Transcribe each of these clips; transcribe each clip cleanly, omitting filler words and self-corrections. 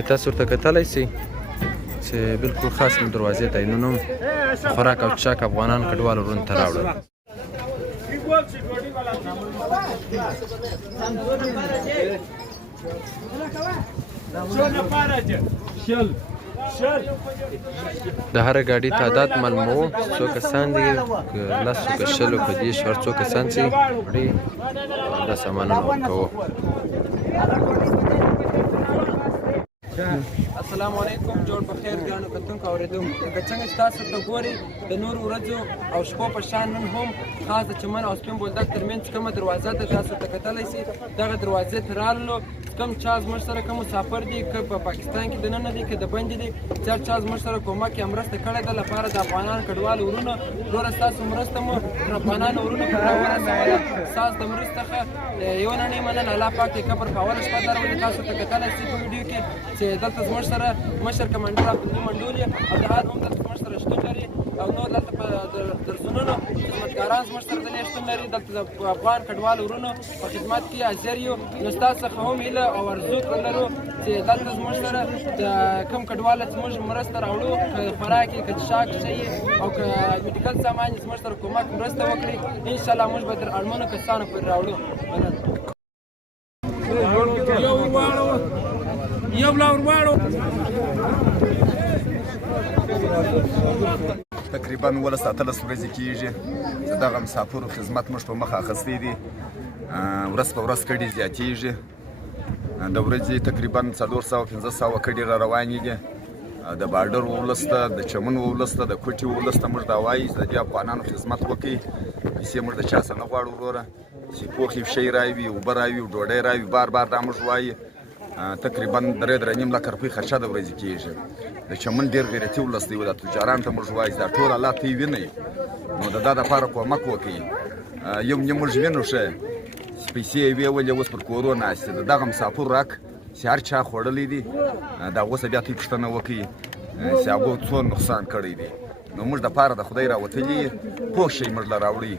تاسو ورته کتلی سئ چې بالکل خاص مو دروازې ته نو نوم خوراک او څښاک افغانان کډوال وروڼو ته راوړل. د هره ګاډي تعداد معلومو څو کسان دي، لسو که شلو که دېرش هر څو کسان چې وړي دا سامانونه ورکوو. السلام علیکم، جوړ په خیر ګرانو کتونکو اورېدونکو. لکه څنګه چې تاسو ته ګورئ د نورو ورځو او شپو په شان نن هم خاص د چمن او سپین بولدک ترمنځ کومه دروازه ده تاسو ته کتلی سئ. دغه دروازې ته رالو کوم چا زموږ سره کوم مسافر دي که په پاکستان کې دننه دي که د بندې دي چې هر چا زموږ سره کومک یا مرسته کړې ده لپاره د افغانان کډوالو وروڼو وروره ستاسو مرسته مو تر افغانانو وروڼو پورې راورسوله. ستاسو د مرستې څخه یوه نړۍ مننه. الله پاک دې قبر په اوله شپه درولي. تاسو ته کتلی سئ په ویډیو کې چې دلته زموږ سره مشر کمانډر عبدالله منډول او د هر هم دلته زموږ سره شتون لري او نور دلته په درسونو خدمتګاران زموږ سره دلې شتون لري. دلته د افغان کډوالو وروڼو په خدمت کې حاضر یو. نو ستاسو څخه هم هیله او آرزو لرو چې دلته زموږ سره د کوم کډواله چې موږ مرسته راوړو که خوراک یې که څښاک شی او که میډیکل سامان یې زموږ سره کومک مرسته وکړي انشاءالله موږ به تر اړمنو کسانو پورې راوړو. تقریبا 17 ورځې کېږي چې دغه مسافرو خدمت موږ په مخه اخیستی دي. ورځ په ورځ کډې زیاتېږي. د ورځې تقریبا 400-500 کډې را روانې دي. د بارډر ولس ته، د چمن ولس ته، د کوټي ولس ته موږ دا وایي چې د دې افغانانو خدمت وکړي. پیسې موږ د چا څه نه غواړو وروره، چې پوخ شی راوي، اوبه راوي، ډوډۍ راوي، بار بار دا موږ وایي. تقریبا 3.5 لک روپۍ خرچه د ورځې کېږي. د چمن ډېر غیرتي ولس دی، دا تجاران ته موږ وایي دا ټول الله ته یې وینئ، نو د دا دپاره کومک وکړي. یو نیم موږ وینو ښه پیسې یې ویولې، اوس پر کورو ناست دي. د دغه مسافر راک چې هر چا خوړلی دي د هغو څه بیا ترې پوښتنه وکړي چې هغو څو نقصان کړی دی. نو موږ دپاره د خدای راوتلي پوه شی موږ له راوړي.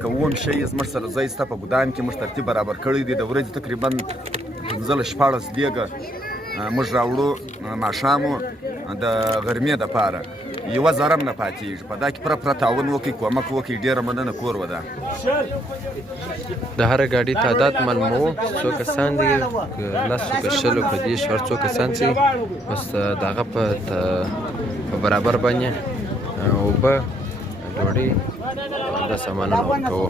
که اووم شی زموږ سره ځای شته په ګدام کې موږ ترتیب برابر کړی دی. د ورځې تقریبا 15-16 دیګه موږ راوړو ماښامو د غرمې دپاره. یوه ذره نه پاتېږي. په دا کې پوره تعاون وکړي، کومک وکړي. ډېره مننه کور وده. د هره ګاډي تعداد معلومو څو کسان دي، لسو که شلو که دېرش هر څو کسان چې اوس د هغه په برابر باندې اوبه، ډوډۍ، دا سامانونه ورکوو.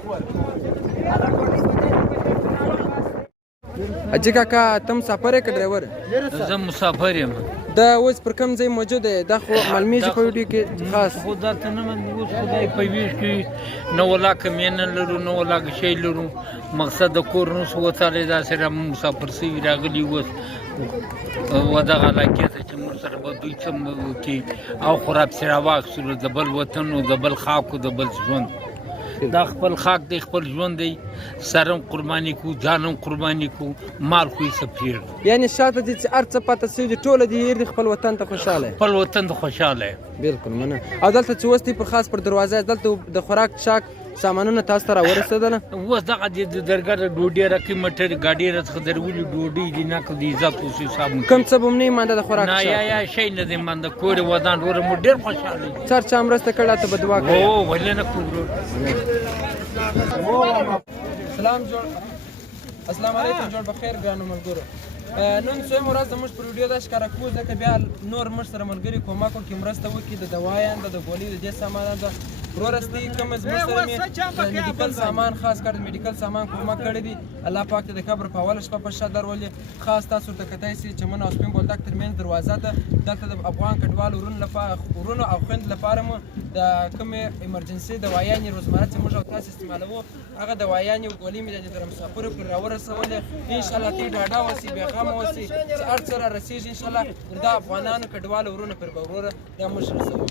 حاجي کاکا ته مسافر یې که ډرایور؟ زه مسافر یم. دا اوس پر کوم ځای موجود دی؟ دا خو معلومیږي په ویډیو کې خاص. خو دا ته نه اوس خدای په ویش کې 9 لکه مینه لرو، 9 لکه شی لرو. مقصد د کور نو څه وتلی داسې را مسافر سوي راغلي اوس و دغه علاقې ته چې موږ سره به دوی څه وکړي او خو راپسې راواخیستلو د بل وطن و د بل خاک و د بل ژوند. دا خپل خاک دی، خپل ژوند دی، سرم قرباني کو، جانم قرباني کو، مال خو یې څه پرېږدو. یعنې شاته دي چې هر څه پاته سوي دي ټوله دي هېر دي، خپل وطن ته خوشحاله. خپل وطن ته خوشحاله. بلکل مننه. او دلته چې اوس دی پر خاص پر دروازه دلته د خوراک څښاک سامانونه تاسو ته راورسېدله؟ اوس دغه د درګاه د ډوډۍ راکړي، مټر ګاډۍ راڅخه درولي، ډوډۍ دي نه که د عزت اوس حساب کوم څه به هم نه یې مانده د خوراک نه یا شی نه دی مانده. کور یې ودان وروره مو ډېر خوشحاله دي. څه هر چا مرسته کړې ته به دعا کوې؟ هو ولې نه کړو ورور. السلام علیکم، جوړ بخیر ګرانو ملګرو. نن څویمه ورځ زموږ پر ویډیو دا ښکاره کوو ځکه بیا نور موږ سره ملګري کومک وکړي، مرسته وکړي. د دوایان ده، د ګولۍ د دې سامان ده. وروره ستې کوم زموږ سره مې د میډیکل سامان، خاص کر د میډیکل سامان کومک کړی دی. الله پاک ته د قبر په اوله شپه په شا درولي. خاص تاسو ورته کتای سئ چمن او سپین بولدک ترمنځ دروازه ده. دلته د افغان کډوالو وروڼو او خویندو لپاره مو د کومې ایمرجنسي دوایانې روزمره چې موږ او تاسو استعمالوو هغه دوایانې او ګولۍ مې د مسافرو پرې راورسولې. انشاءالله ته ډاډه اوسئ، بېغمه اوسئ چې هر څه را رسېږي. انشاءالله دا افغانانو کډوالو وروڼو پرې به وروره دا موږ رسوو.